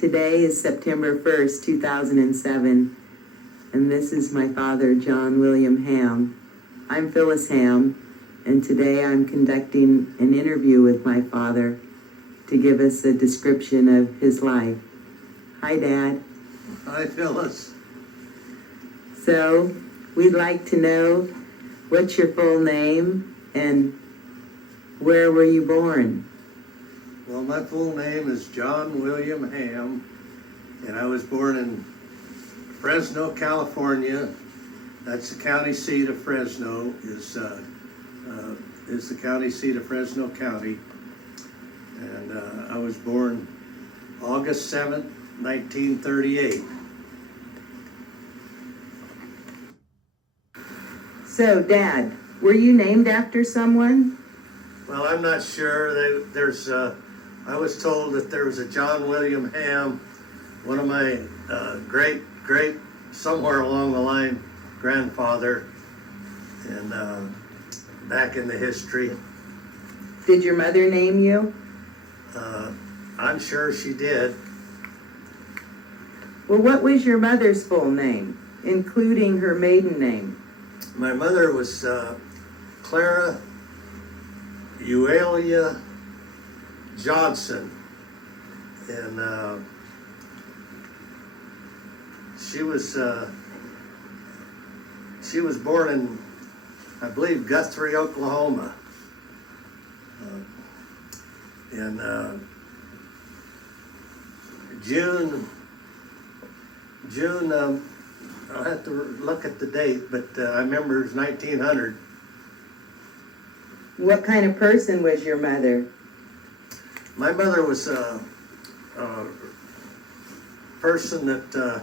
Today is September 1st, 2007, and this is my father, John William Ham. I'm Phyllis Ham, and today I'm conducting an interview with my father to give us a description of his life. Hi, Dad. Hi, Phyllis. So, we'd like to know what's your full name and where were you born? Well, my full name is John William Ham, and I was born in Fresno, California. That's the county seat of Fresno, is the county seat of Fresno County. And I was born August 7th, 1938. So, Dad, were you named after someone? Well, I'm not sure. I was told that there was a John William Ham, one of my great, somewhere along the line, grandfather, and back in the history. Did your mother name you? I'm sure she did. Well, what was your mother's full name, including her maiden name? My mother was Clara Eualia Johnson, and she was born in, I believe, Guthrie, Oklahoma, in June. I'll have to look at the date, but I remember it was 1900. What kind of person was your mother? My mother was a person that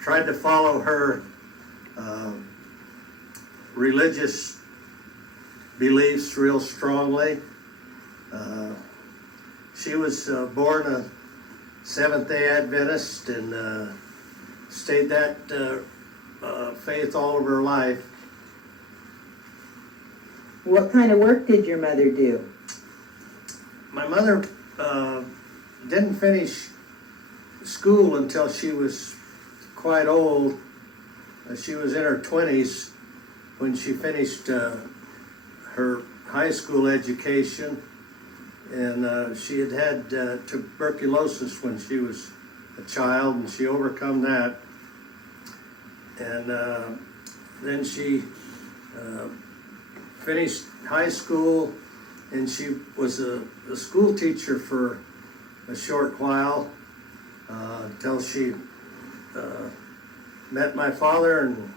tried to follow her religious beliefs real strongly. She was born a Seventh-day Adventist and stayed that faith all of her life. What kind of work did your mother do? My mother didn't finish school until she was quite old. She was in her 20s when she finished her high school education, and she had tuberculosis when she was a child, and she overcome that. And then she finished high school, and she was a school teacher for a short while until she met my father and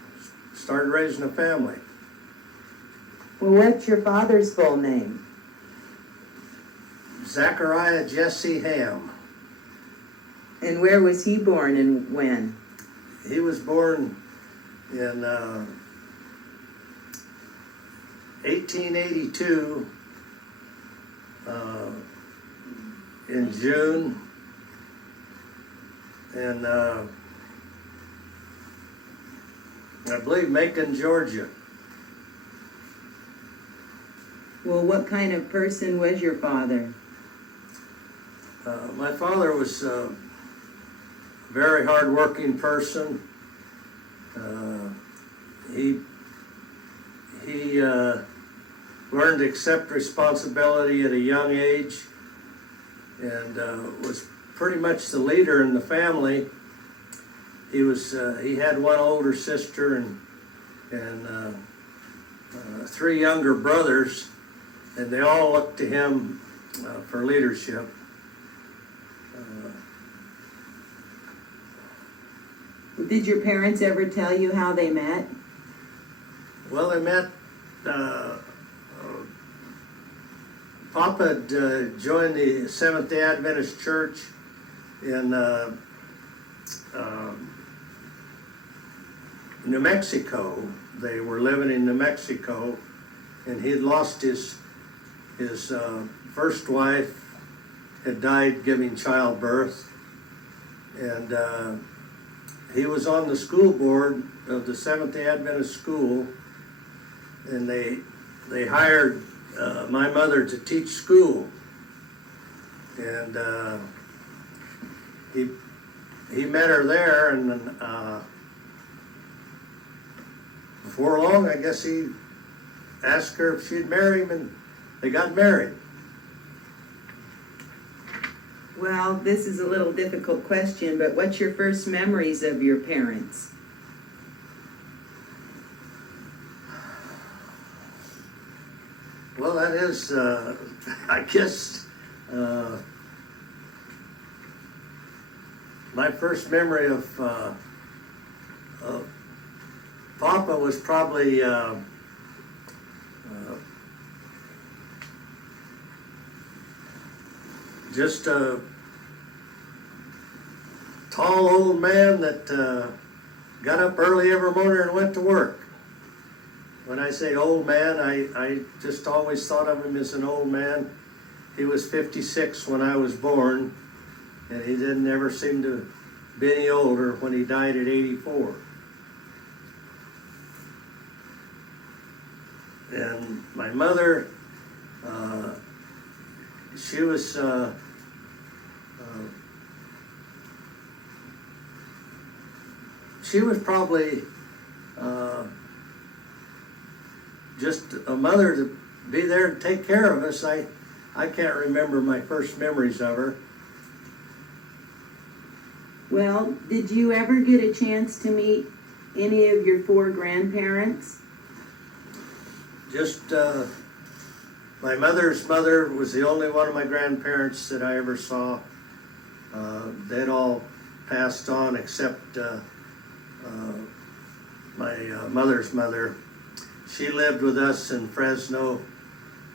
started raising a family. Well, what's your father's full name? Zachariah Jesse Ham. And where was he born and when? He was born in 1882 in June, and I believe Macon, Georgia. Well, what kind of person was your father? My father was a very hard-working person. He learned to accept responsibility at a young age, and was pretty much the leader in the family. He had one older sister and three younger brothers, and they all looked to him for leadership. Did your parents ever tell you how they met? Well, they met. Papa had joined the Seventh-day Adventist Church in New Mexico. They were living in New Mexico, and he had lost his first wife, had died giving childbirth, and he was on the school board of the Seventh-day Adventist school, and they hired my mother to teach school, and he he met her there, and before long, I guess he asked her if she'd marry him, and they got married. Well, this is a little difficult question, but what's your first memories of your parents? Well, that is, I guess, my first memory of Papa was probably just a tall old man that got up early every morning and went to work. When I say old man, I just always thought of him as an old man. He was 56 when I was born, and he didn't ever seem to be any older when he died at 84. And my mother, she was probably just a mother to be there and take care of us. I can't remember my first memories of her. Well, did you ever get a chance to meet any of your 4 grandparents? Just my mother's mother was the only one of my grandparents that I ever saw. They'd all passed on except my mother's mother. She lived with us in Fresno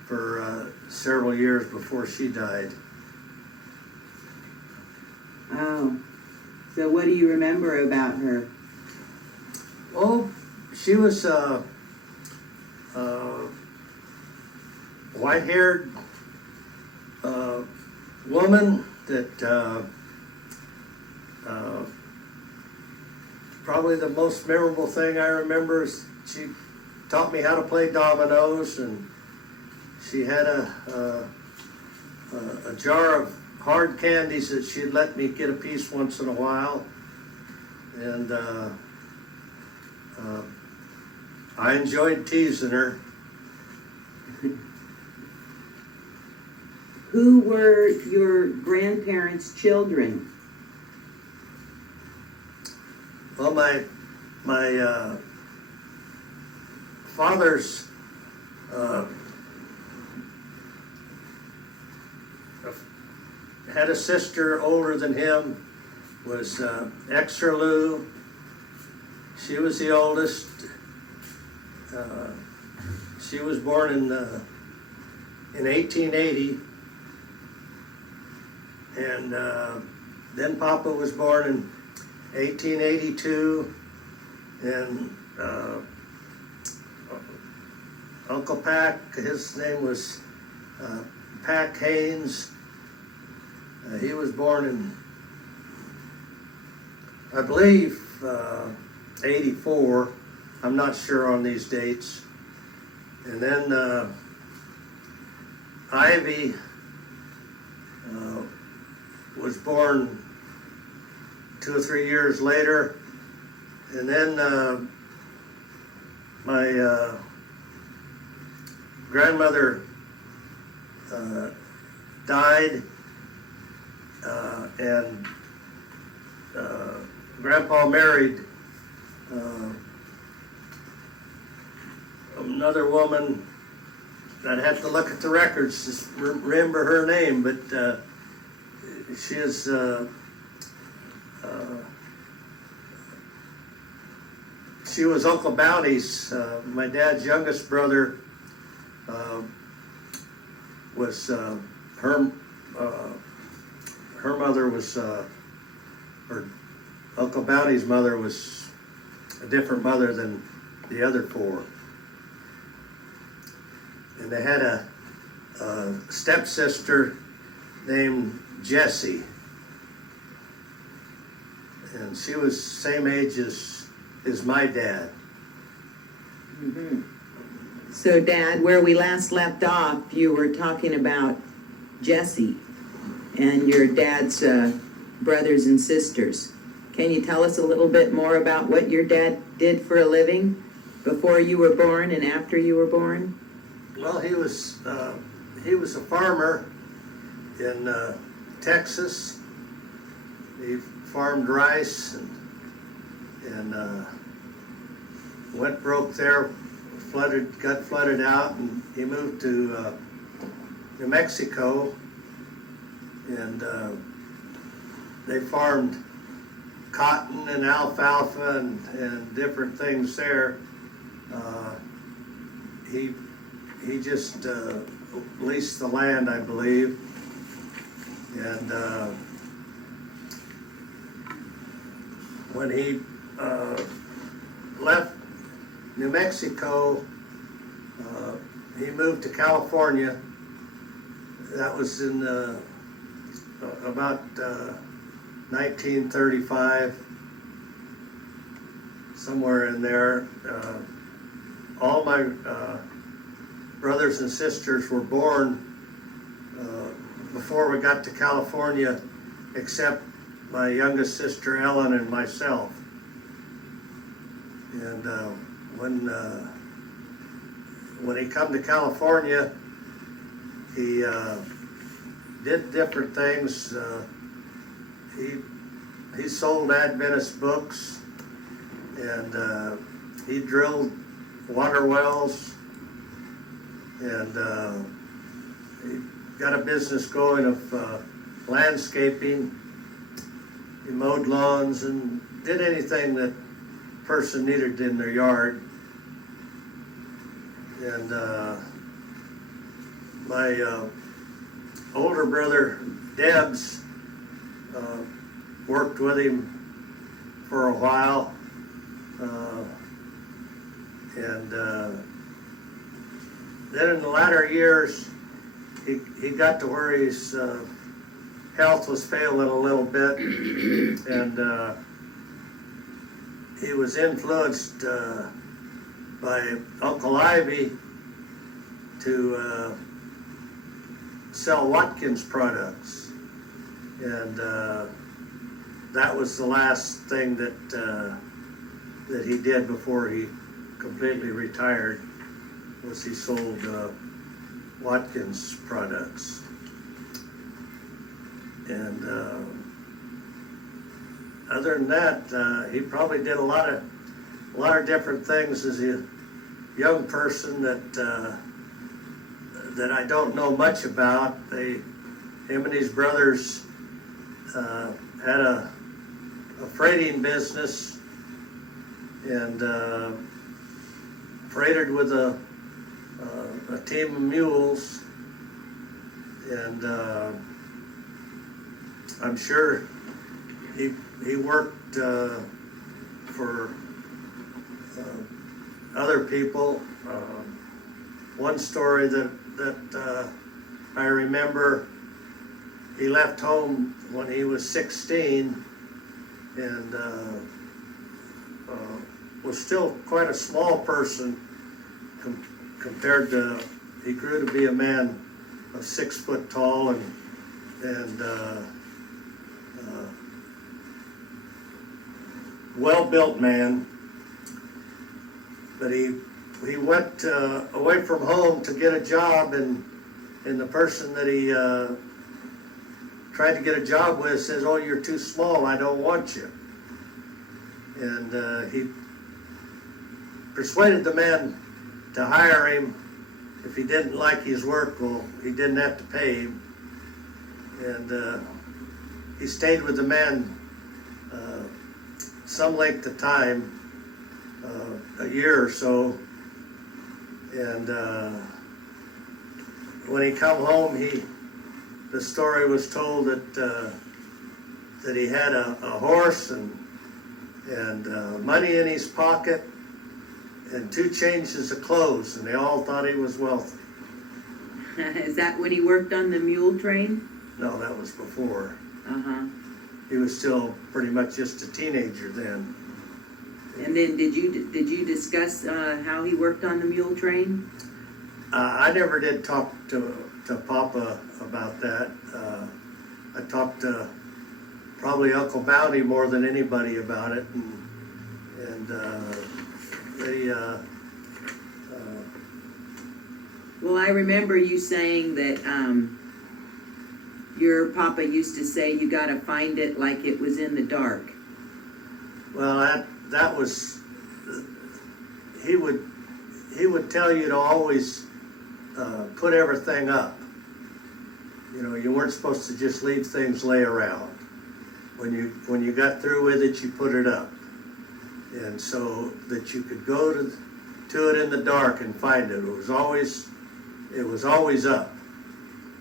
for several years before she died. Oh, so what do you remember about her? Oh, she was white-haired woman that probably the most memorable thing I remember is she taught me how to play dominoes, and she had a jar of hard candies that she'd let me get a piece once in a while, and I enjoyed teasing her. Who were your grandparents' children? Well, my father's had a sister older than him, was Extra Lou. She was the oldest. She was born in 1880, and then Papa was born in 1882, and Uncle Pack, his name was Pack Haynes. He was born in, I believe, 84. I'm not sure on these dates. And then Ivy was born 2 or 3 years later. And then my grandmother died, and Grandpa married another woman. I'd have to look at the records to remember her name, but she is she was Uncle Bounty's, my dad's youngest brother. Was her mother was, or Uncle Bounty's mother was a different mother than the other 4. And they had a stepsister named Jessie, and she was same age as my dad. Mm-hmm. So, Dad, where we last left off, you were talking about Jessie and your dad's brothers and sisters. Can you tell us a little bit more about what your dad did for a living before you were born and after you were born? Well, he was a farmer in Texas. He farmed rice and went broke there, got flooded out, and he moved to New Mexico, and they farmed cotton and alfalfa and different things there. He just leased the land, I believe, and when he left New Mexico, he moved to California. That was in about 1935, somewhere in there. All my brothers and sisters were born before we got to California, except my youngest sister Ellen and myself. And when he come to California, he did different things. He sold Adventist books, and he drilled water wells, and he got a business going of landscaping. He mowed lawns and did anything that a person needed in their yard. And my older brother, Debs, worked with him for a while. And then in the latter years, he got to where his health was failing a little bit, and he was influenced by Uncle Ivy to sell Watkins products, and that was the last thing that he did before he completely retired. Was he sold Watkins products, and other than that, he probably did a lot of different things as a young person that I don't know much about. Him and his brothers had a freighting business, and freighted with a team of mules, and I'm sure he worked for other people. One story that I remember, he left home when he was 16, and was still quite a small person compared to, he grew to be a man of 6 foot tall and well-built man. But he went away from home to get a job, and the person that he tried to get a job with says, "Oh, you're too small, I don't want you." And he persuaded the man to hire him. If he didn't like his work, well, he didn't have to pay him. And he stayed with the man some length of time, a year or so. And when he come home, the story was told that he had a horse and money in his pocket and 2 changes of clothes, and they all thought he was wealthy. Is that when he worked on the mule train? No, that was before. Uh-huh. He was still pretty much just a teenager then. And then did you discuss how he worked on the mule train? I never did talk to Papa about that. I talked to probably Uncle Bounty more than anybody about it, and they. Well, I remember you saying that your papa used to say you gotta find it like it was in the dark. Well, that was, he would tell you to always put everything up. You know, you weren't supposed to just leave things lay around. When you got through with it, you put it up, and so that you could go to it in the dark and find it. It was always up.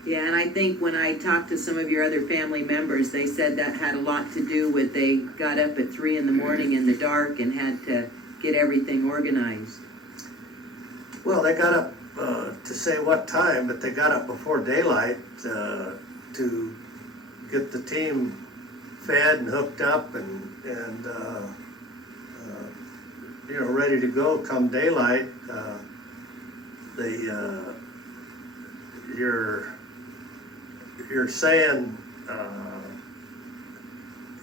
Yeah, and I think when I talked to some of your other family members, they said that had a lot to do with they got up at 3 in the morning in the dark and had to get everything organized. Well, they got up to say what time, but they got up before daylight to get the team fed and hooked up and you know, ready to go come daylight. You're saying,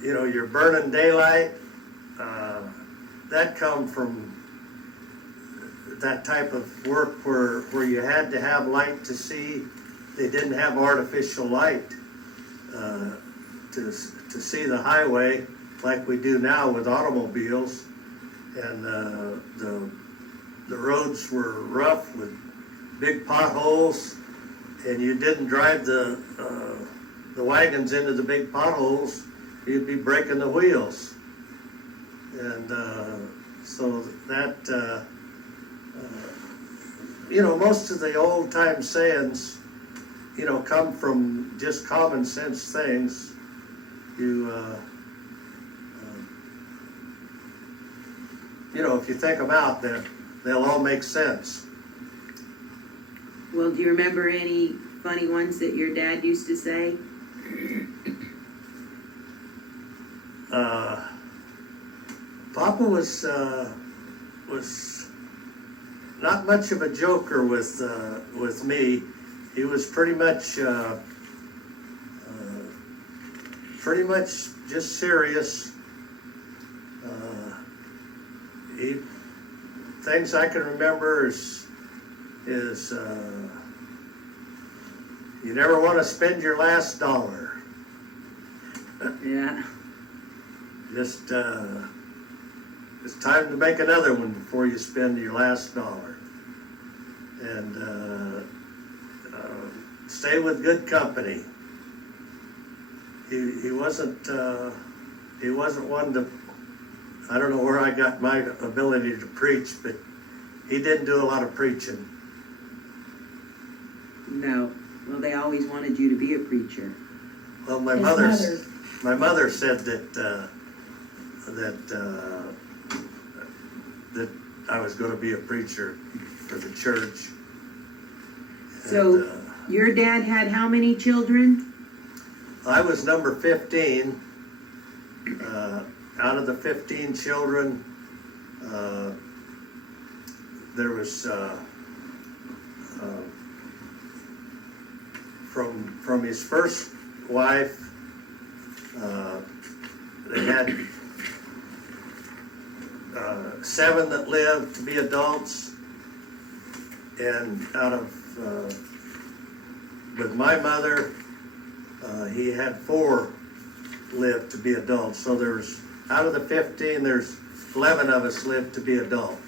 you know, you're burning daylight. That come from that type of work where you had to have light to see. They didn't have artificial light to see the highway like we do now with automobiles, and the roads were rough with big potholes, and you didn't drive the wagons into the big potholes, you'd be breaking the wheels. And so that, you know, most of the old time sayings, you know, come from just common sense things. You know, if you think them out, they'll all make sense. Well, do you remember any funny ones that your dad used to say? Papa was not much of a joker with me. He was pretty much just serious. Things I can remember is you never want to spend your last dollar. Yeah. Just it's time to make another one before you spend your last dollar. And stay with good company. He wasn't one to. I don't know where I got my ability to preach, but he didn't do a lot of preaching. No. Well, they always wanted you to be a preacher. Well, my mother said that I was going to be a preacher for the church. So your dad had how many children? I was number 15. Out of the 15 children, there was from his first wife, they had 7 that lived to be adults, and out of with my mother, he had 4 lived to be adults. So there's out of the 15, there's 11 of us lived to be adult.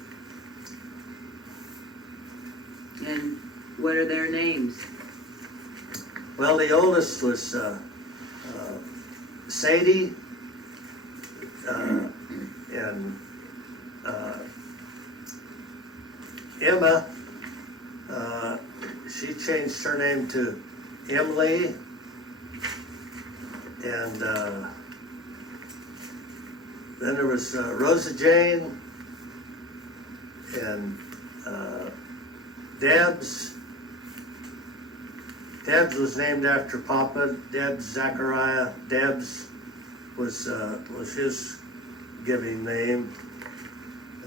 And what are their names? Well, the oldest was Sadie, and Emma. She changed her name to Emily, and then there was Rosa Jane and Debs. Debs was named after Papa. Debs Zachariah. Debs was his giving name.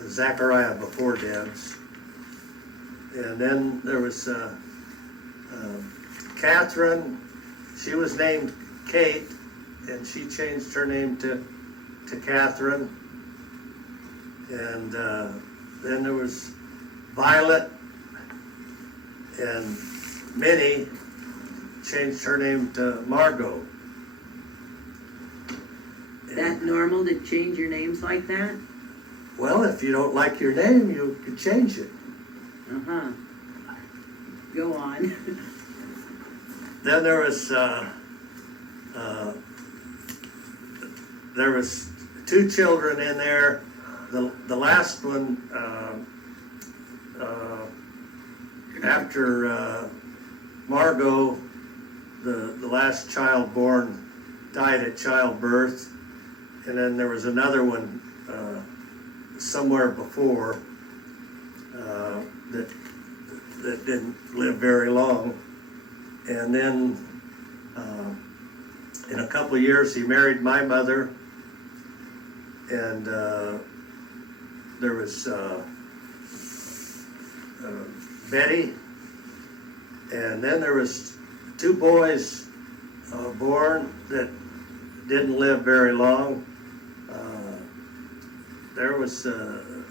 Zachariah before Debs. And then there was Catherine. She was named Kate, and she changed her name to Catherine. And then there was Violet, and Minnie changed her name to Margot. That normal to change your names like that? Well, if you don't like your name, you can change it. Uh-huh. Go on. Then there was two children in there. The last one, after Margot, the last child born died at childbirth, and then there was another one somewhere before that didn't live very long. And then in a couple of years he married my mother, and there was Betty, and then there was two boys born that didn't live very long.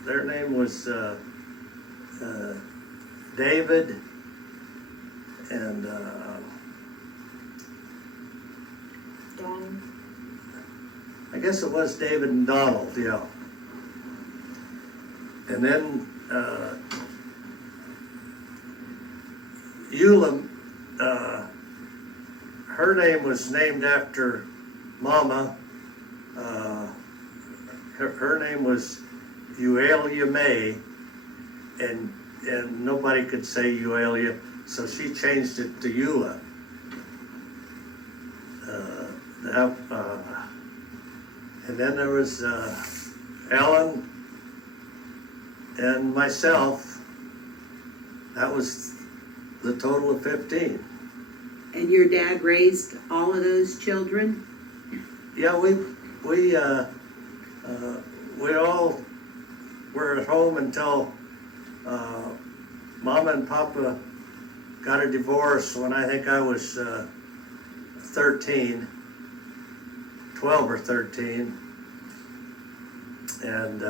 Their name was David and Donald. I guess it was David and Donald, yeah. And then Eula, her name was named after Mama. Her name was Euelia May, and nobody could say Euelia, so she changed it to Eula. And then there was Ellen and myself. That was the total of 15. And your dad raised all of those children? Yeah, we all were at home until Mama and Papa got a divorce when I think I was 13, 12 or 13. And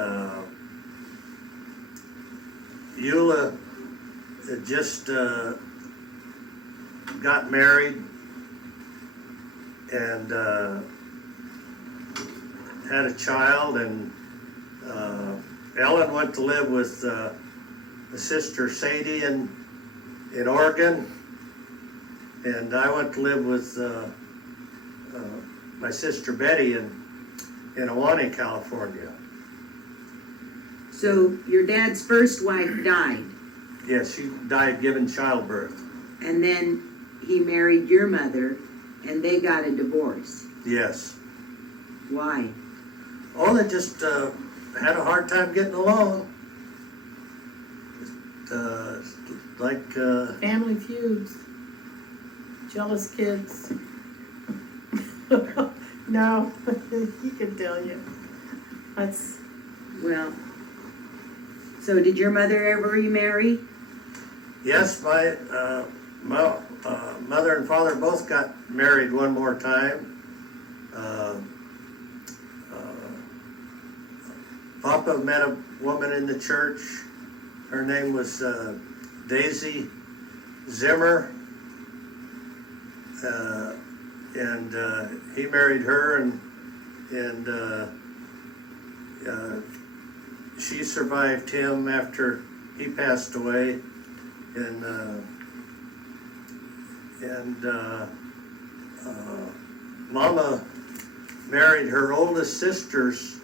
Eula had just got married and had a child, and Ellen went to live with a sister Sadie in Oregon, and I went to live with my sister Betty in Ahwahnee, California. So your dad's first wife died, Yes, she died giving childbirth. and then he married your mother, and they got a divorce. Yes. Why? Oh, they just had a hard time getting along. Like Family feuds. Jealous kids. No, he can tell you. That's, Well, so did your mother ever remarry? yes, my mother and father both got married one more time. Papa met a woman in the church. Her name was Daisy Zimmer, and he married her, and she survived him after he passed away, and Mama married her oldest sister's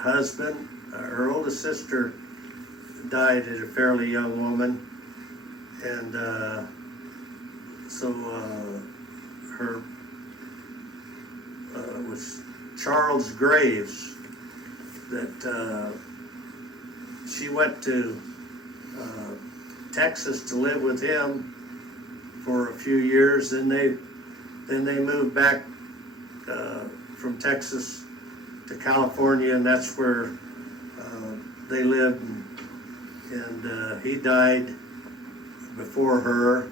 husband. Her oldest sister died as a fairly young woman, and so her was Charles Graves that she went to Texas to live with him for a few years. Then they moved back from Texas to California, and that's where they lived. And he died before her,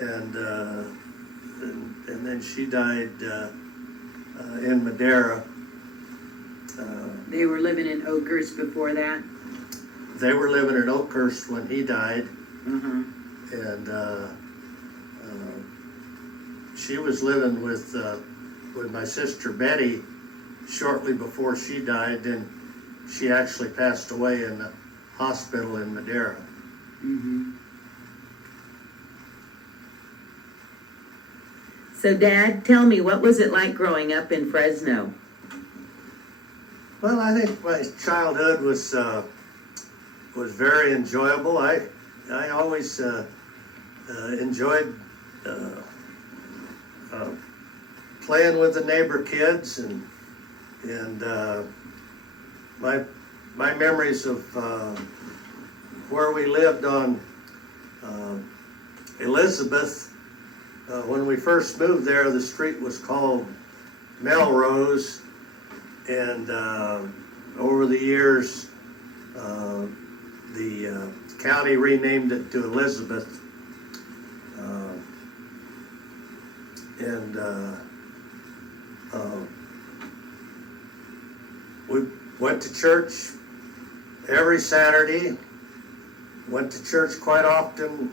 and and then she died in Madera. They were living in Oakhurst before that? They were living in Oakhurst when he died, Uh-huh. and she was living with my sister Betty shortly before she died. Then she actually passed away in the hospital in Madera. Mm-hmm. So Dad, tell me, what was it like growing up in Fresno? Well, I think my childhood was very enjoyable. I always enjoyed playing with the neighbor kids, and my memories of where we lived on Elizabeth. When we first moved there, the street was called Melrose, and over the years, the county renamed it to Elizabeth. We went to church every Saturday, went to church quite often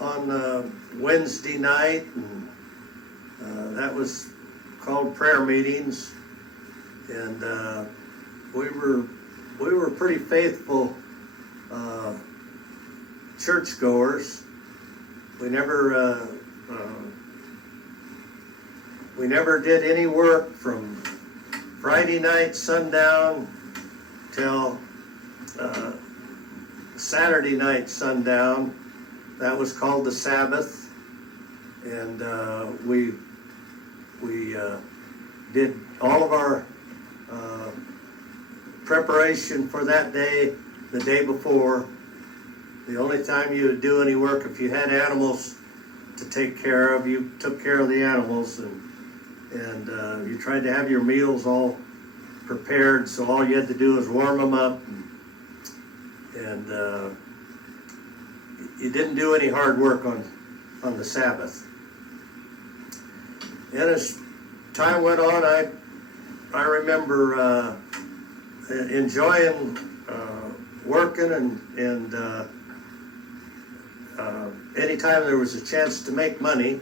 on Wednesday night, and that was called prayer meetings, and we were pretty faithful churchgoers. We never did any work from Friday night sundown till Saturday night sundown. That was called the Sabbath, and we did all of our preparation for that day the day before. The only time you would do any work, if you had animals to take care of, you took care of the animals, and you tried to have your meals all prepared, so all you had to do was warm them up, and you didn't do any hard work on the Sabbath. And as time went on, I remember enjoying working, and anytime there was a chance to make money,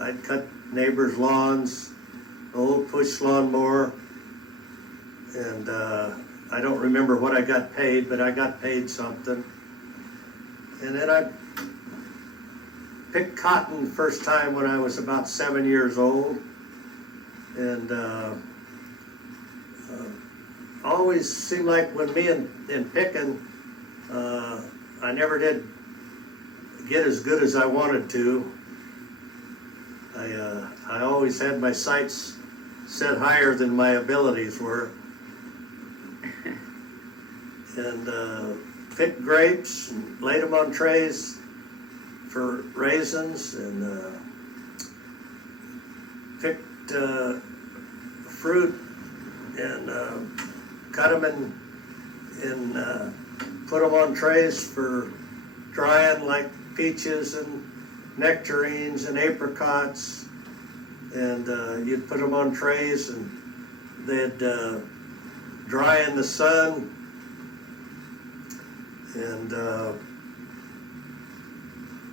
I'd cut neighbors' lawns, old push lawnmower, and I don't remember what I got paid, but I got paid something. And then I picked cotton first time when I was about 7 years old, and always seemed like when me and picking, I never did get as good as I wanted to. I always had my sights set higher than my abilities were, and picked grapes and laid them on trays for raisins, and picked fruit and cut them and put them on trays for drying, like peaches and nectarines and apricots, and you'd put them on trays and they'd dry in the sun, and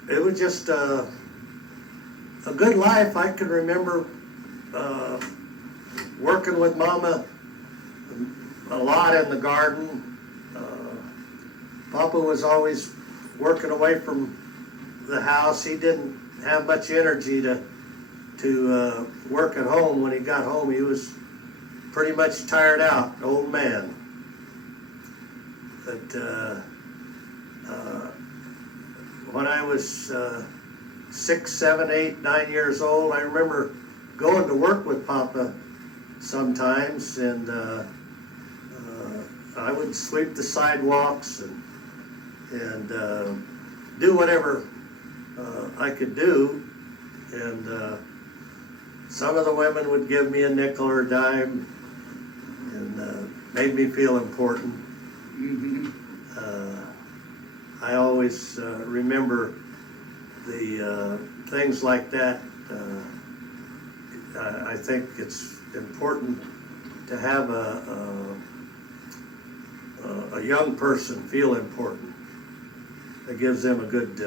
it was just a good life. I can remember working with Mama a lot in the garden. Papa was always working away from the house. He didn't have much energy to work at home. When he got home, he was pretty much tired out, old man. But when I was 6, 7, 8, 9 years old, I remember going to work with Papa sometimes, and I would sweep the sidewalks and do whatever I could do, and some of the women would give me a nickel or a dime, and made me feel important. Mm-hmm. I always remember the things like that, I think it's important to have a young person feel important. It gives them a good,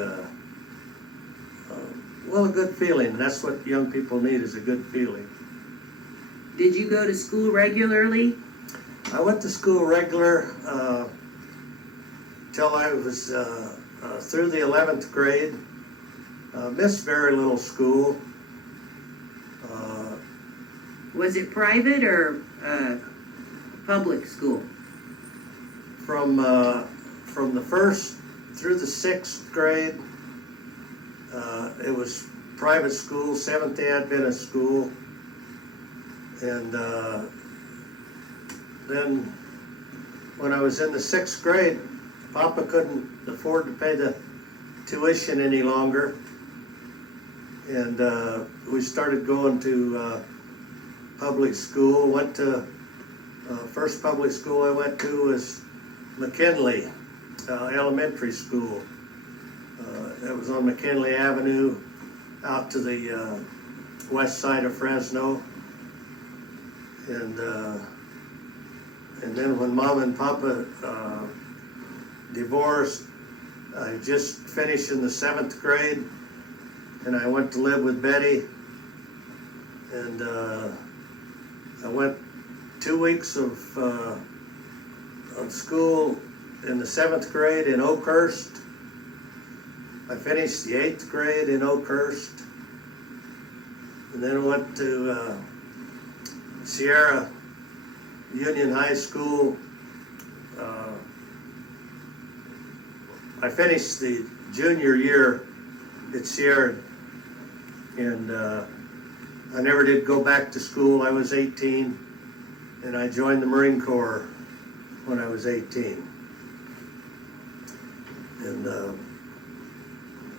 a good feeling. And that's what young people need, is a good feeling. Did you go to school regularly? I went to school regular till I was through the 11th grade. Missed very little school. Was it private or public school? From the first through the 6th grade, it was private school, Seventh-day Adventist school, and then when I was in the 6th grade, Papa couldn't afford to pay the tuition any longer, and we started going to public school. Went to first public school I went to was McKinley Elementary School. It was on McKinley Avenue out to the west side of Fresno. And then when Mom and Papa divorced, I just finished in the 7th grade, and I went to live with Betty. And I went 2 weeks of school in the 7th grade in Oakhurst. I finished the 8th grade in Oakhurst, and then I went to Sierra Union High School. I finished the junior year at Sierra, and I never did go back to school. I was 18, and I joined the Marine Corps when I was 18. And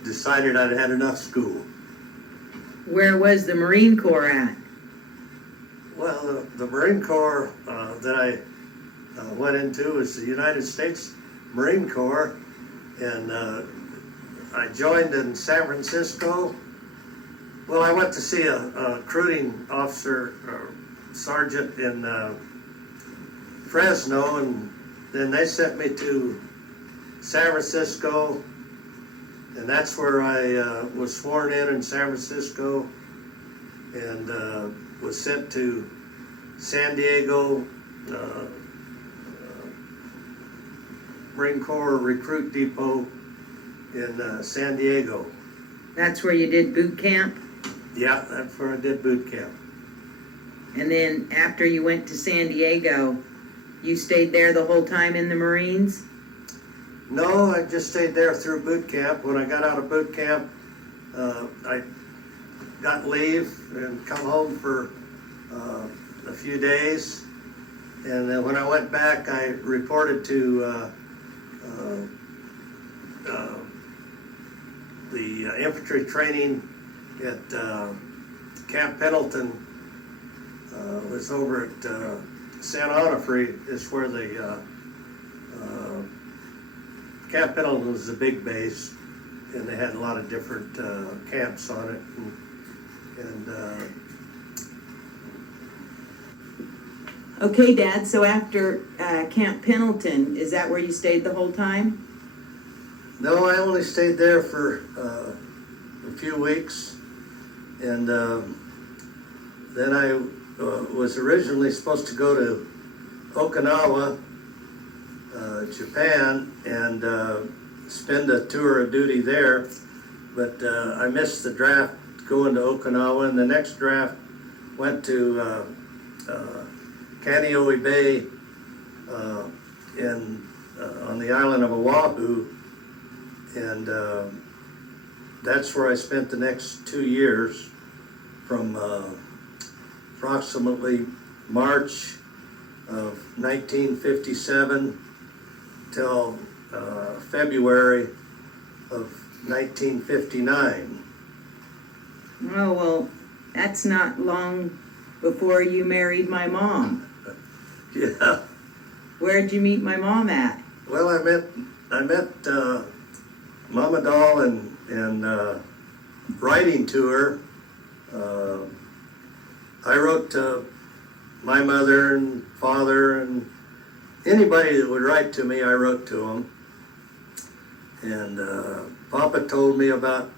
decided I'd had enough school. Where was the Marine Corps at? Well, the Marine Corps that I went into was the United States Marine Corps, and I joined in San Francisco. Well, I went to see a recruiting officer, sergeant in Fresno, and then they sent me to San Francisco, and that's where I was sworn in San Francisco, and was sent to San Diego Marine Corps Recruit Depot in San Diego. That's where you did boot camp? Yeah, that's where I did boot camp. And then after you went to San Diego, you stayed there the whole time in the Marines? No, I just stayed there through boot camp. When I got out of boot camp, I got leave and come home for a few days. And then when I went back, I reported to the infantry training at Camp Pendleton. Was over at San Onofre, is where the Camp Pendleton was a big base, and they had a lot of different camps on it. And Okay, Dad, so after Camp Pendleton, is that where you stayed the whole time? no, I only stayed there for a few weeks, and then I was originally supposed to go to Okinawa, Japan, and spend a tour of duty there, but I missed the draft going to Okinawa, and the next draft went to Kaneohe Bay on the island of Oahu, and that's where I spent the next 2 years, from approximately March of 1957 till February of 1959. Oh, well, that's not long before you married my mom. Yeah. Where'd you meet my mom at? Well, I met Mama Doll and writing to her. I wrote to my mother and father and anybody that would write to me, I wrote to them. And Papa told me about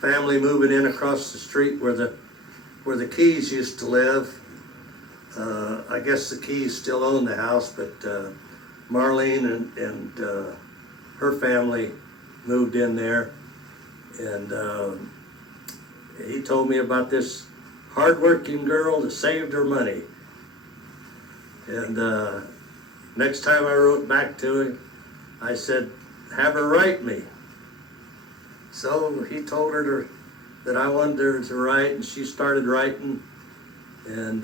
family moving in across the street where the Keys used to live. I guess the Keys still own the house, but Marlene and her family moved in there. And he told me about this hardworking girl that saved her money. And next time I wrote back to him, I said, have her write me. So he told her that I wanted her to write, and she started writing. And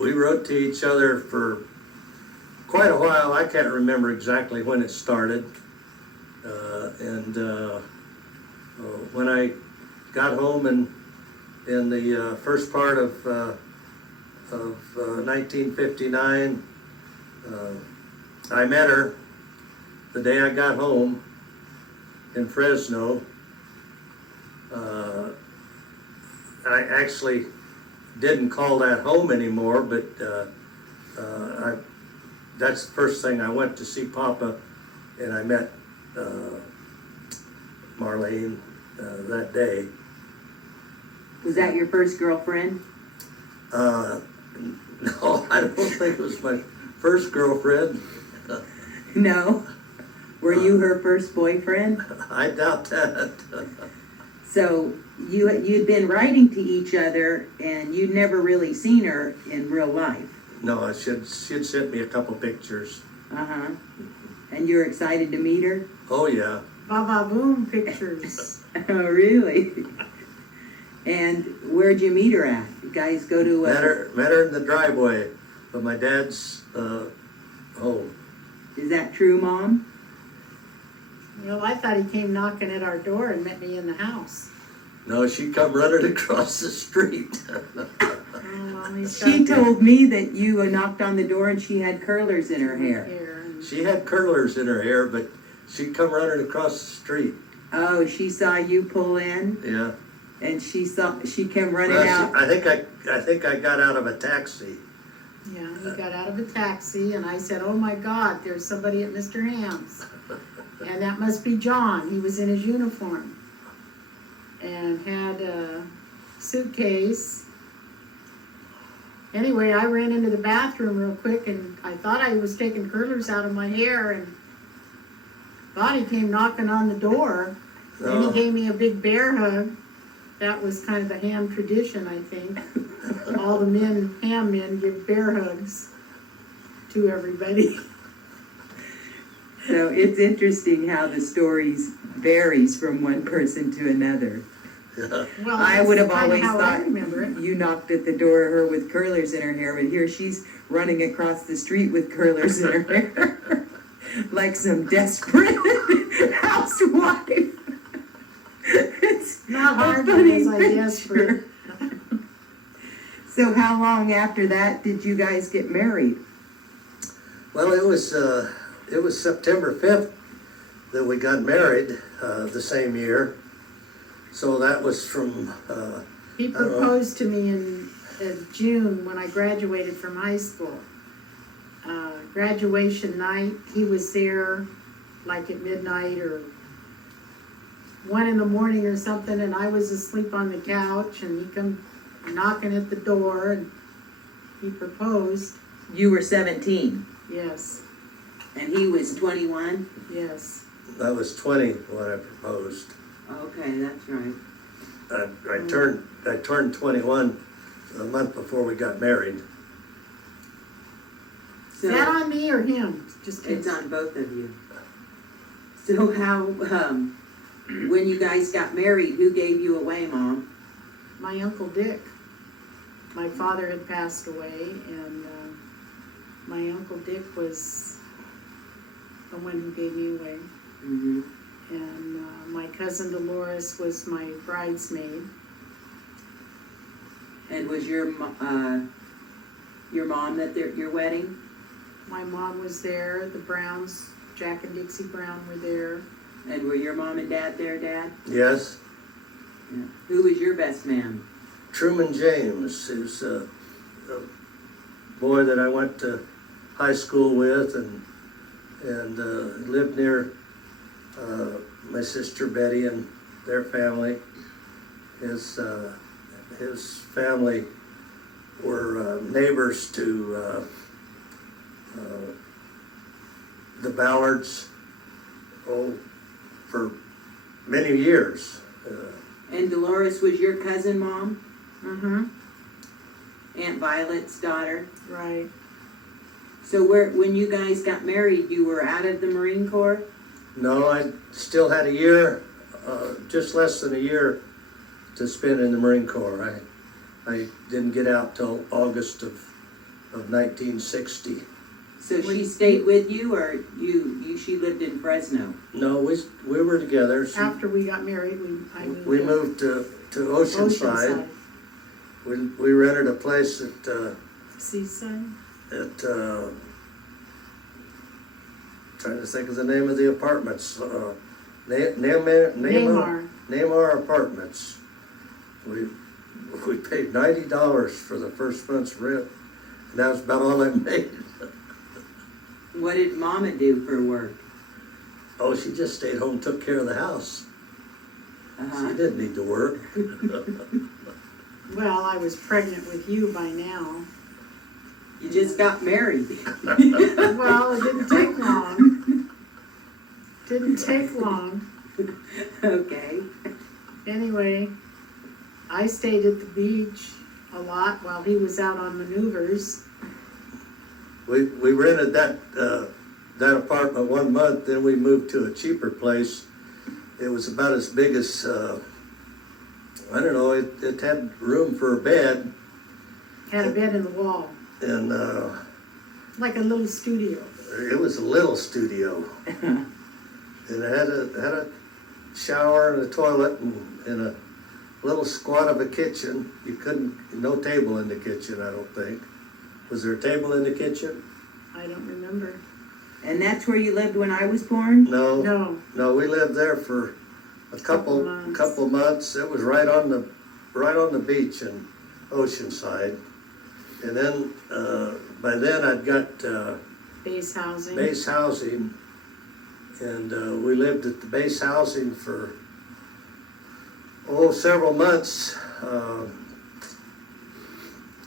we wrote to each other for quite a while. I can't remember exactly when it started. When I got home in the first part of 1959, I met her the day I got home in Fresno. I actually didn't call that home anymore, but that's the first thing I went to see Papa, and I met Marlene that day. Was that your first girlfriend? No, I don't think it was my first girlfriend. No. Were you her first boyfriend? I doubt that. So you'd been writing to each other, and you'd never really seen her in real life. No, she'd sent me a couple pictures. Uh-huh. And you're excited to meet her? Oh, yeah. Baba Boom pictures. Oh, really? And where'd you meet her at? You guys go to Met her in the driveway of my dad's home. Is that true, Mom? Well, I thought he came knocking at our door and met me in the house. No, she come running across the street. Oh, well, he's She got told me that you knocked on the door and she had curlers in her good hair. and- She had curlers in her hair, but she come running across the street. Oh, she saw you pull in, Yeah. and she came running Well, out. I think I got out of a taxi. Yeah, he got out of a taxi and I said, oh my God, there's somebody at Mr. Ham's. And that must be John. He was in his uniform and had a suitcase. Anyway, I ran into the bathroom real quick and I thought I was taking curlers out of my hair and thought he came knocking on the door. Then he Oh. gave me a big bear hug. That was kind of the Ham tradition, I think. All the Ham men give bear hugs to everybody. So it's interesting how the stories varies from one person to another. Yeah. Well, I would have that's kinda always how I thought remember it. you knocked at the door of her with curlers in her hair, but here she's running across the street with curlers in her hair. Like some desperate housewife. It's Not a hard funny because I desperate. picture. So how long after that did you guys get married? Well, it was September 5th that we got married the same year. So that was from He proposed to me in June when I graduated from high school. Graduation night, he was there like at midnight or 1 a.m. or something, and I was asleep on the couch, and he come knocking at the door, and he proposed. You were 17 Yes, and he was 21? yes. I was 20 when I proposed. Okay, that's right. I turned 21 a month before we got married. Is that on me or him? Just It's on both of you. So how, when you guys got married, who gave you away, Mom? my Uncle Dick. My father had passed away, and my Uncle Dick was the one who gave me away. Mm-hmm. And my cousin Dolores was my bridesmaid. And was your mom at your wedding? My mom was there, the Browns, Jack and Dixie Brown were there. And were your mom and dad there, Dad? Yes. Yeah. Who was your best man? Truman James is a boy that I went to high school with and lived near my sister Betty and their family. His family were neighbors to the Ballards for many years. And Dolores was your cousin, Mom? Mm-hmm, Aunt Violet's daughter? right. So when you guys got married, you were out of the Marine Corps? No, I still had a year, just less than a year to spend in the Marine Corps. I didn't get out till August of 1960. So she stayed with you, or she lived in Fresno? No, we were together. After we got married, We moved to Oceanside. We rented a place Seaside? trying to think of the name of the apartments. Namar Apartments. We paid $90 for the first month's rent, and that was about all I made. What did Mama do for work? Oh, she just stayed home, took care of the house. She Uh-huh. didn't need to work. Well, I was pregnant with you by now. You just got married. Well, it didn't take long. Didn't take long. Okay. Anyway, I stayed at the beach a lot while he was out on maneuvers. We rented that apartment 1 month, then we moved to a cheaper place. It was about as big as, I don't know, it had room for a bed, Had a bed in the wall, and like a little studio. it was a little studio. And it had a shower and a toilet and a little squat of a kitchen. No table in the kitchen, I don't think. Was there a table in the kitchen? I don't remember. And that's where you lived when I was born? No, No, we lived there for a couple months. It was right on the beach in Oceanside. And then, by then I'd got base housing. base housing, and we lived at the base housing for, several months.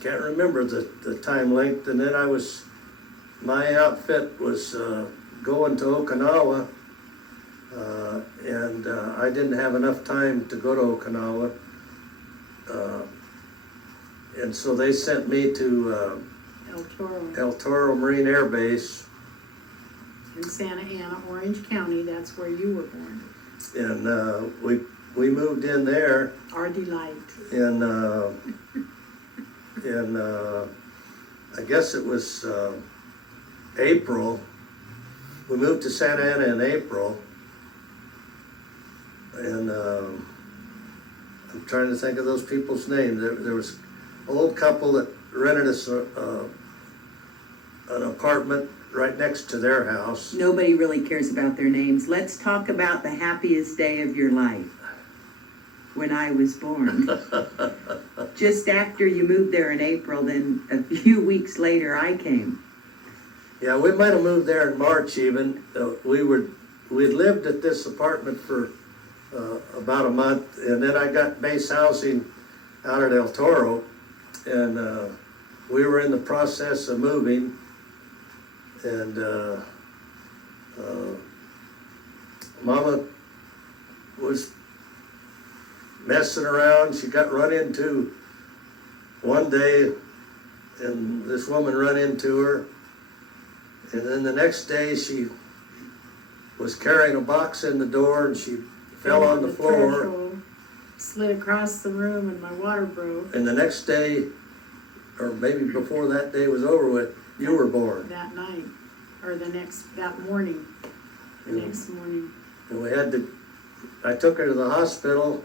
Can't remember the time length. And then my outfit was going to Okinawa, and I didn't have enough time to go to Okinawa. And so they sent me to El Toro El Toro Marine Air Base, in Santa Ana, Orange County. That's where you were born. and we moved in there Our delight. in I guess it was April. We moved to Santa Ana in April, and I'm trying to think of those people's names. There was an old couple that rented us an apartment right next to their house. Nobody really cares about their names. Let's talk about the happiest day of your life. When I was born. Just after you moved there in April, then a few weeks later I came. Yeah, we might have moved there in March even. We'd lived at this apartment for about a month, and then I got base housing out at El Toro, and we were in the process of moving, and Mama was messing around. She got run into one day, and this woman run into her. And then the next day she was carrying a box in the door, and she fell on the floor. Threshold, slid across the room, and my water broke. And the next day, or maybe before that day was over with, you were born. That night, or that morning. The next morning. And I took her to the hospital,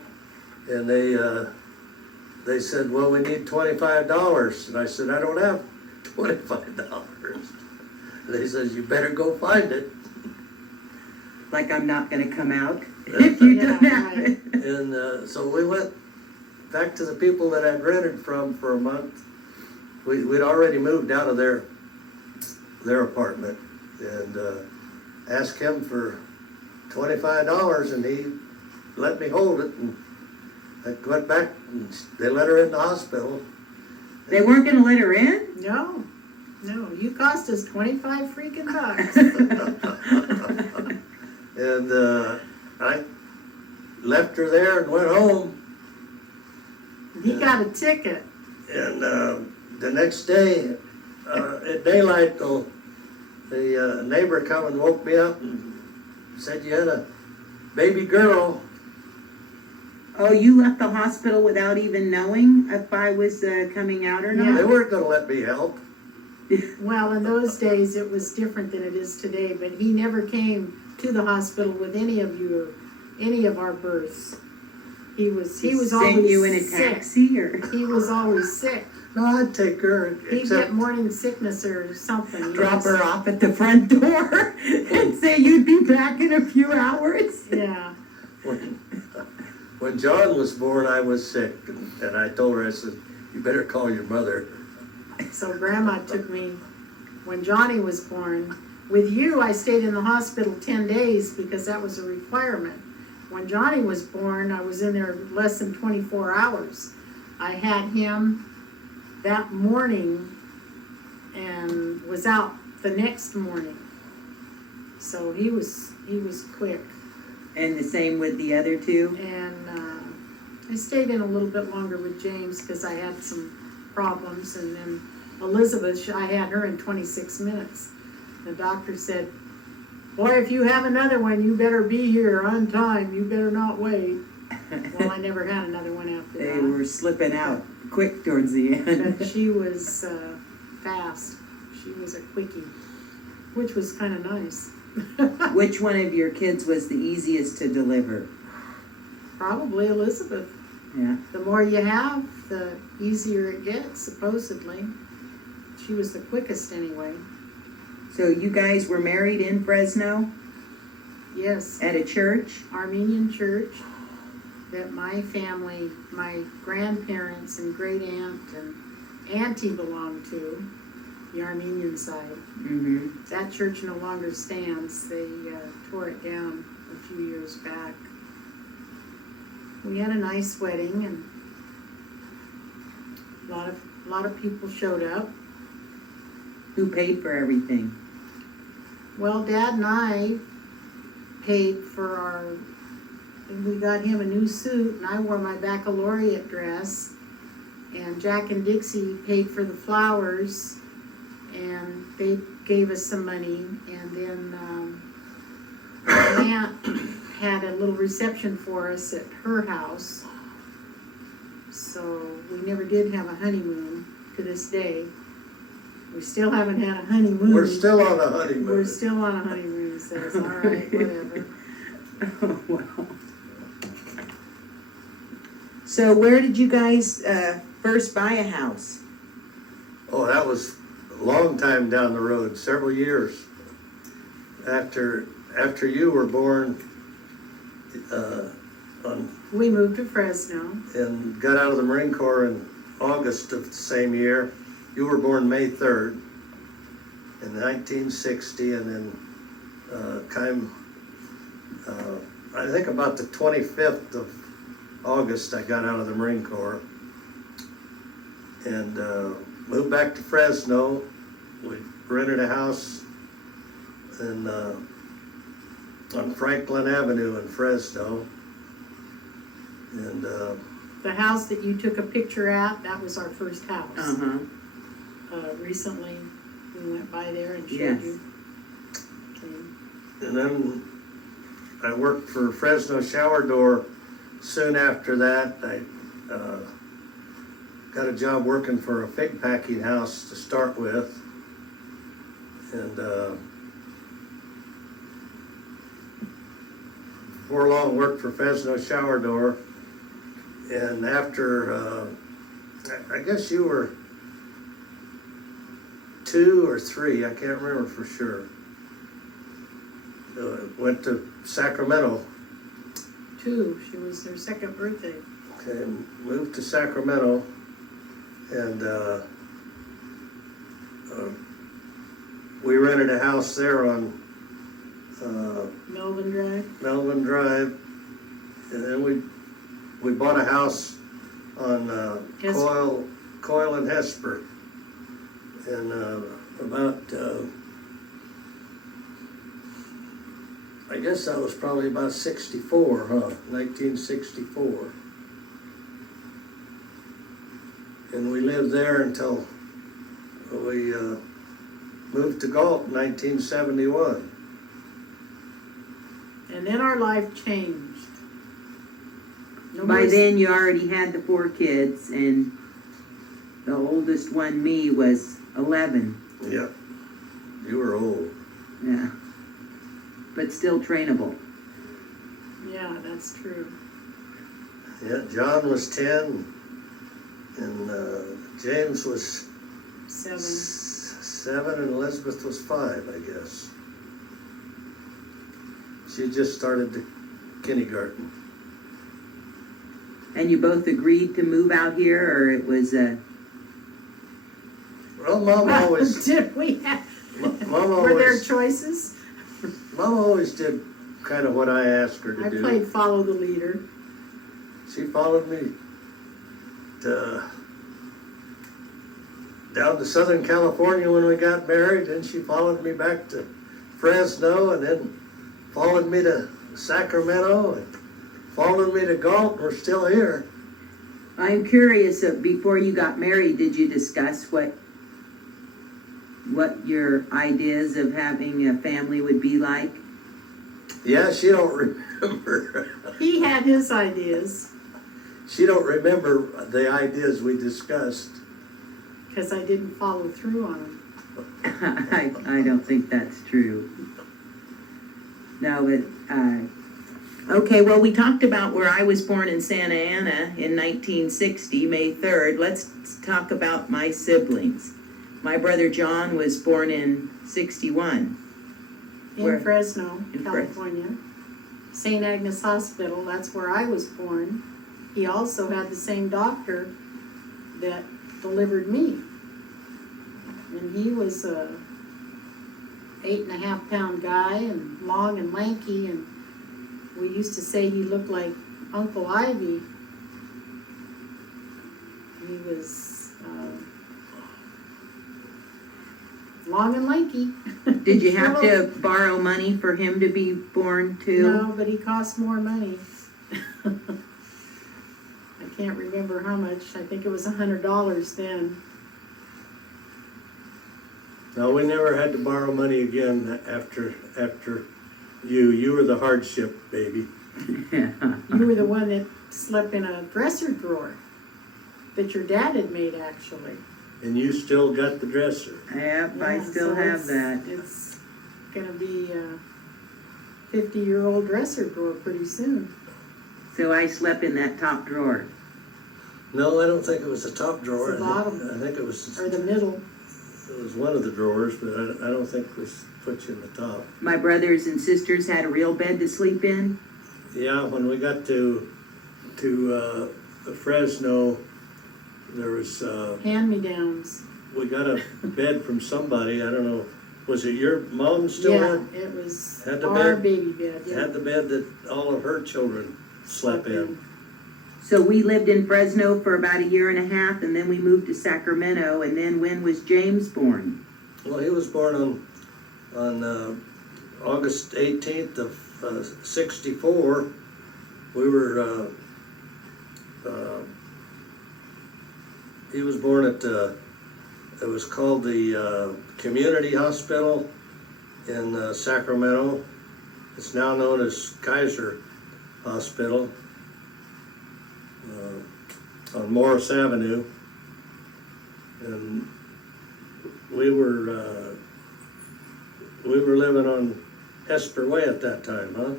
and they said, well, we need $25. And I said, I don't have $25. And they said, you better go find it. like I'm not gonna come out if you don't Yeah, have it. And so we went back to the people that I'd rented from for a month. We'd already moved out of their apartment and asked him for $25 and he let me hold it and I went back and they let her in the hospital. They weren't gonna let her in? No, you cost us 25 freaking bucks. And I left her there and went home. He got a ticket. And the next day, at daylight, the neighbor come and woke me up and said you had a baby girl. Oh, you left the hospital without even knowing if I was coming out or They not? weren't gonna let me help. Well, in those days, it was different than it is today, but he never came to the hospital with any of our births. He was Send always you in a sick. taxi or? He was always sick. No, I'd take her, He'd get except morning sickness or something. He Drop was- her off at the front door and say you'd be back in a few hours? Yeah, when John was born, I was sick, and I told her, I said, you better call your mother. so Grandma took me when Johnny was born. With you, I stayed in the hospital 10 days because that was a requirement. When Johnny was born, I was in there less than 24 hours. I had him that morning and was out the next morning. So he was quick. And the same with the other two? And I stayed in a little bit longer with James because I had some problems. And then Elizabeth, I had her in 26 minutes. The doctor said, boy, if you have another one, you better be here on time. You better not wait. Well, I never had another one after They that. were slipping out quick towards the end. But she was fast. She was a quickie, which was kind of nice. Which one of your kids was the easiest to deliver? Probably Elizabeth. Yeah. The more you have, the easier it gets, supposedly. She was the quickest anyway. So you guys were married in Fresno Yes, at a church? Armenian church that my family, my grandparents and great aunt and auntie belonged to, the Armenian side. Mm-hmm. That church no longer stands. They tore it down a few years back. We had a nice wedding and a lot of people showed up. Who paid for everything? Well, Dad and I paid for we got him a new suit and I wore my baccalaureate dress. And Jack and Dixie paid for the flowers and they gave us some money. And then my aunt had a little reception for us at her house. So we never did have a honeymoon to this day. We still haven't had a honeymoon. We're still on a honeymoon. We're still on a honeymoon, so it's all right, whatever. Oh, wow. So where did you guys first buy a house? Oh, that was a long time down the road, several years after you were born, We moved to Fresno. and got out of the Marine Corps in August of the same year. You were born May 3rd in 1960, and then I think about the 25th of August, I got out of the Marine Corps and moved back to Fresno. We rented a house on Franklin Avenue in Fresno. And The house that you took a picture at, that was our first house. Uh-huh. Recently, we went by there and showed Yes. you. Okay. And then I worked for Fresno Shower Door. Soon after that, I got a job working for a fig packing house to start with. And before long, worked for Fresno Shower Door. And after, I guess you were 2 or 3, I can't remember for sure. Went to Sacramento. Two, she was her second birthday. Okay, moved to Sacramento, and we rented a house there on Melvin Drive. Melvin Drive, and then we bought a house on Hesper. Coyle and Hesper, and about I guess that was probably about 64, huh? 1964. And we lived there until we moved to Galt in 1971. And then our life changed. No By more- then, you already had the 4 kids, and the oldest one, me, was 11. Yeah, you were old. Yeah. But still trainable. Yeah, that's true. Yeah, John was 10, and James was 7, and Elizabeth was 5, I guess. She just started the kindergarten. And you both agreed to move out here, or it was Well, Mom always, Did we have, Mom were there always, choices? Mom always did kind of what I asked her to I do. played follow the leader. She followed me down to Southern California when we got married, and she followed me back to Fresno, and then followed me to Sacramento, and followed me to Galt. We're still here. I'm curious, before you got married, did you discuss what your ideas of having a family would be like? Yeah, she don't remember. He had his ideas, She don't remember the ideas we discussed. because I didn't follow through on them. I don't think that's true. No, but, okay, well, we talked about where I was born in Santa Ana in 1960, May 3rd. Let's talk about my siblings. My brother John was born in 61. Where? In Fresno, In California. St. Agnes Hospital, that's where I was born. He also had the same doctor that delivered me. And he was a 8.5-pound guy and long and lanky, and we used to say he looked like Uncle Ivy. He was long and lanky. Did you have to borrow money for him to be born too? No, but he cost more money. I can't remember how much. I think it was $100 then. No, we never had to borrow money again after you. You were the hardship, baby. You were the one that slept in a dresser drawer that your dad had made, actually. And you still got the dresser. Yep, I Yeah, still so have that. It's gonna be a 50-year-old dresser drawer pretty soon. So I slept in that top drawer. No, I don't think it was the top drawer. It's the bottom. I think it was Or the middle. one of the drawers, but I don't think we put you in the top. My brothers and sisters had a real bed to sleep in. Yeah, when we got to Fresno, there was Hand-me-downs. we got a bed from somebody. I don't know. Was it your mom still Yeah, had? it was Had the our bed? baby bed, yeah. Had the bed that all of her children slept in. So we lived in Fresno for about 1.5 years, and then we moved to Sacramento. And then when was James born? Well, he was born on August 18th of 64. We were. He was born at it was called the Community Hospital in Sacramento. It's now known as Kaiser Hospital on Morris Avenue, and we were living on Hesper Way at that time, huh?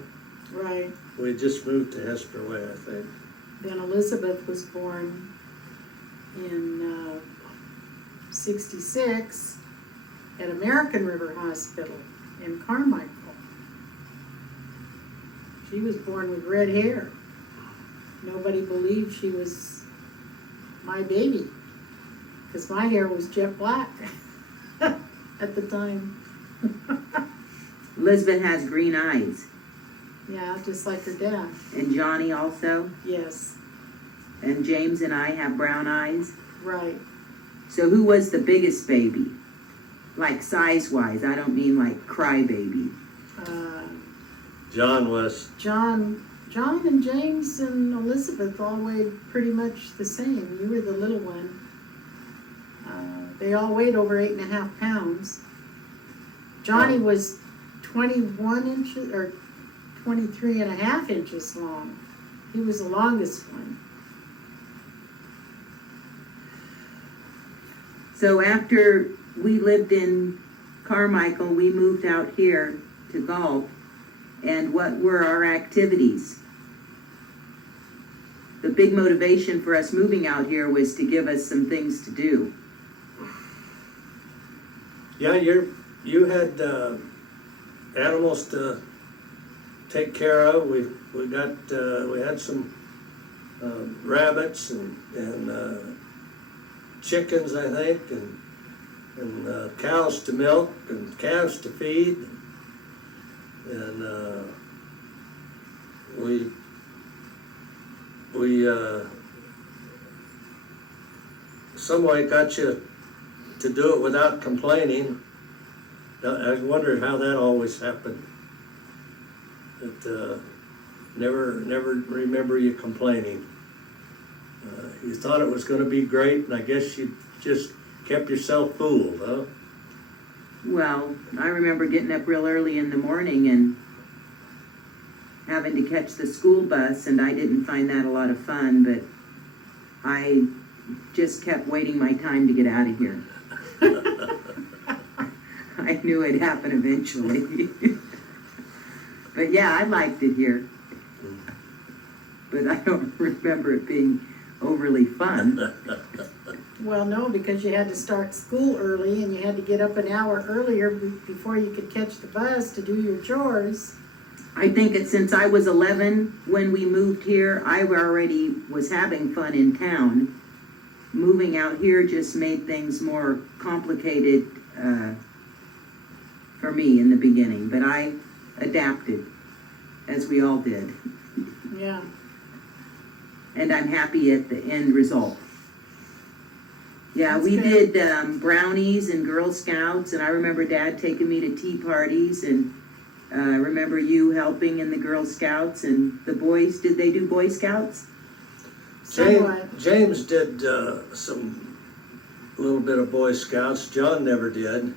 Right. We just moved to Hesper Way, I think. Then Elizabeth was born in 66 at American River Hospital in Carmichael. She was born with red hair. Nobody believed she was my baby, because my hair was jet black at the time. Elizabeth has green eyes, Yeah, just like her dad. and Johnny also, Yes, and James and I have brown eyes. right. So who was the biggest baby? Like size-wise, I don't mean like crybaby. John was. John and James and Elizabeth all weighed pretty much the same. You were the little one. They all weighed over 8.5 pounds. Johnny was 21 inches or 23.5 inches long. He was the longest one. So after we lived in Carmichael, we moved out here to Galt. And what were our activities? The big motivation for us moving out here was to give us some things to do. Yeah, you had animals to take care of. We had some rabbits and chickens, I think, and cows to milk and calves to feed, and we some way got you to do it without complaining. I wondered how that always happened. That never remember you complaining. You thought it was going to be great, and I guess you just kept yourself fooled, huh? Well, I remember getting up real early in the morning and having to catch the school bus, and I didn't find that a lot of fun, but I just kept waiting my time to get out of here. I knew it'd happen eventually. But yeah, I liked it here. But I don't remember it being overly fun. Well, no, because you had to start school early and you had to get up an hour earlier before you could catch the bus to do your chores. I think that since I was 11 when we moved here, I already was having fun in town. Moving out here just made things more complicated for me in the beginning, but I adapted, as we all did. Yeah. And I'm happy at the end result. Yeah, That's we good. did brownies and Girl Scouts, and I remember Dad taking me to tea parties, and I remember you helping in the Girl Scouts, and the boys, did they do Boy Scouts? Somewhat. James did some little bit of Boy Scouts. John never did.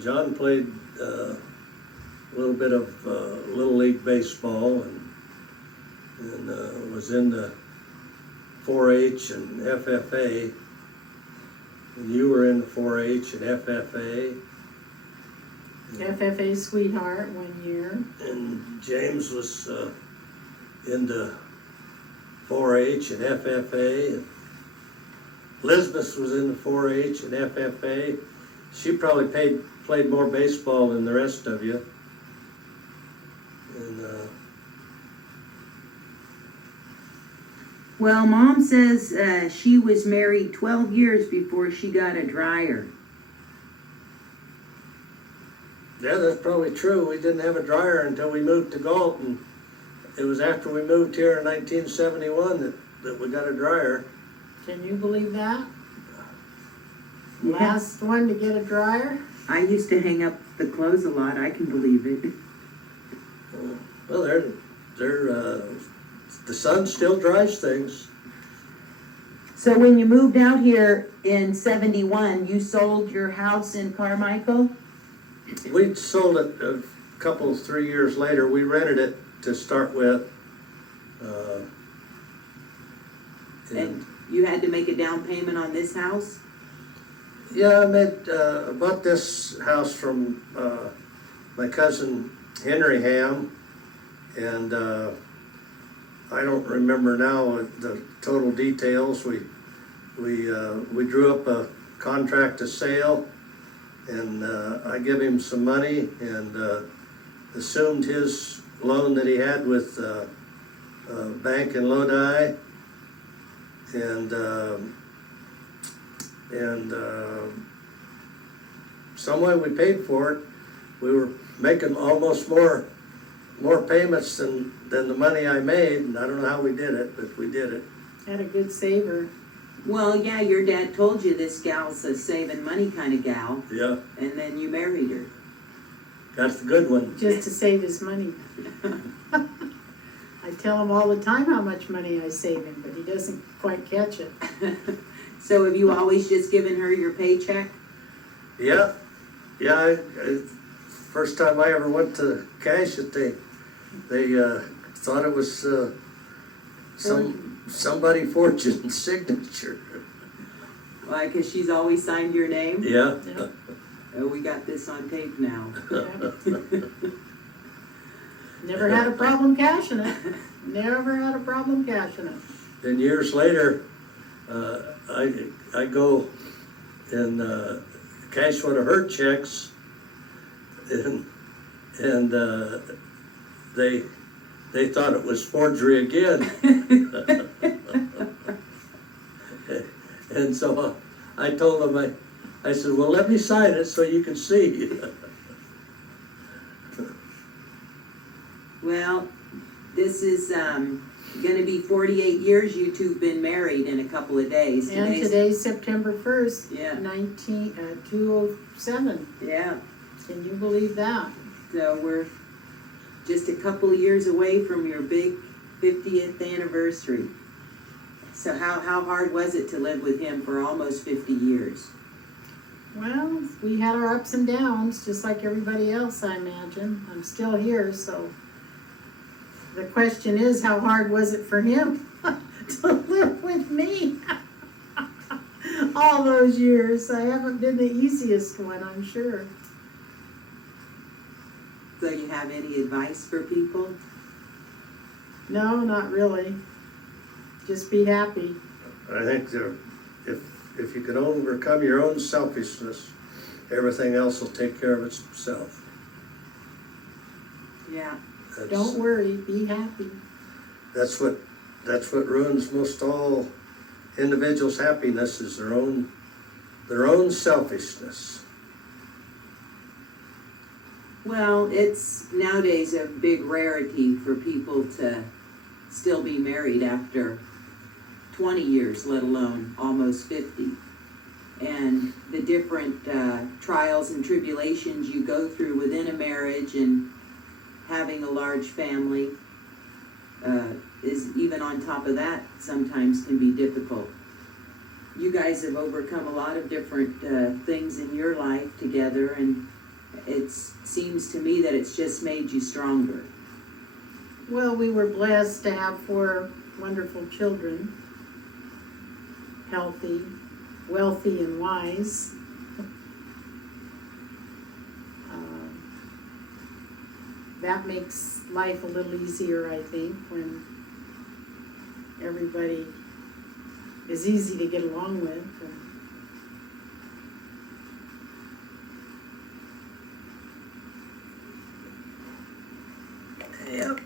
John played a little bit of Little League baseball and was in the 4-H and FFA. And you were in the 4-H and FFA. FFA sweetheart 1 year. And James was into 4-H and FFA. And Elizabeth was in the 4-H and FFA. She probably played more baseball than the rest of you. And Well, Mom says she was married 12 years before she got a dryer. yeah, that's probably true. We didn't have a dryer until we moved to Galt, and it was after we moved here in 1971 that we got a dryer. Can you believe that? Yeah. Last one to get a dryer? I used to hang up the clothes a lot, I can believe it. Well, the sun still dries things. So when you moved out here in 71, you sold your house in Carmichael? We sold it a couple, 3 years later. We rented it to start with. And you had to make a down payment on this house? Yeah, I bought this house from my cousin Henry Ham, and I don't remember now the total details. We drew up a contract to sale, and I give him some money, and assumed his loan that he had with bank in Lodi, and some way we paid for it. We were making almost more payments than the money I made, and I don't know how we did it, but we did it. Had a good saver. Well, yeah, your dad told you this gal's a saving money kind of gal, Yeah, and then you married her. that's the good one. Just to save his money. I tell him all the time how much money I save him, but he doesn't quite catch it. So have you always just given her your paycheck? Yeah, first time I ever went to cash it, they thought it was somebody fortune's signature. Why, 'cause she's always signed your name? Yeah. Yep. Oh, we got this on tape now. Never had a problem cashing it. Never had a problem cashing it. And years later, I go and cash one of her checks, and they thought it was forgery again. And so I told them, I said, well, let me sign it so you can see. Well, this is gonna be 48 years you two have been married in a couple of days. And today's September 1st, Yeah. 207. Yeah, Can you believe that? so we're just a couple of years away from your big 50th anniversary. So how hard was it to live with him for almost 50 years? Well, we had our ups and downs, just like everybody else, I imagine. I'm still here, so the question is, how hard was it for him to live with me? All those years. I haven't been the easiest one, I'm sure. So you have any advice for people? No, not really. Just be happy. I think if you can overcome your own selfishness, everything else will take care of itself. Yeah. Don't worry, be happy. That's what ruins most all individuals' happiness, is their own selfishness. Well, it's nowadays a big rarity for people to still be married after 20 years, let alone almost 50. And the different trials and tribulations you go through within a marriage and having a large family is, even on top of that, sometimes can be difficult. You guys have overcome a lot of different things in your life together, and it seems to me that it's just made you stronger. Well, we were blessed to have 4 wonderful children. Healthy, wealthy, and wise. That makes life a little easier, I think, when everybody is easy to get along with. Yep.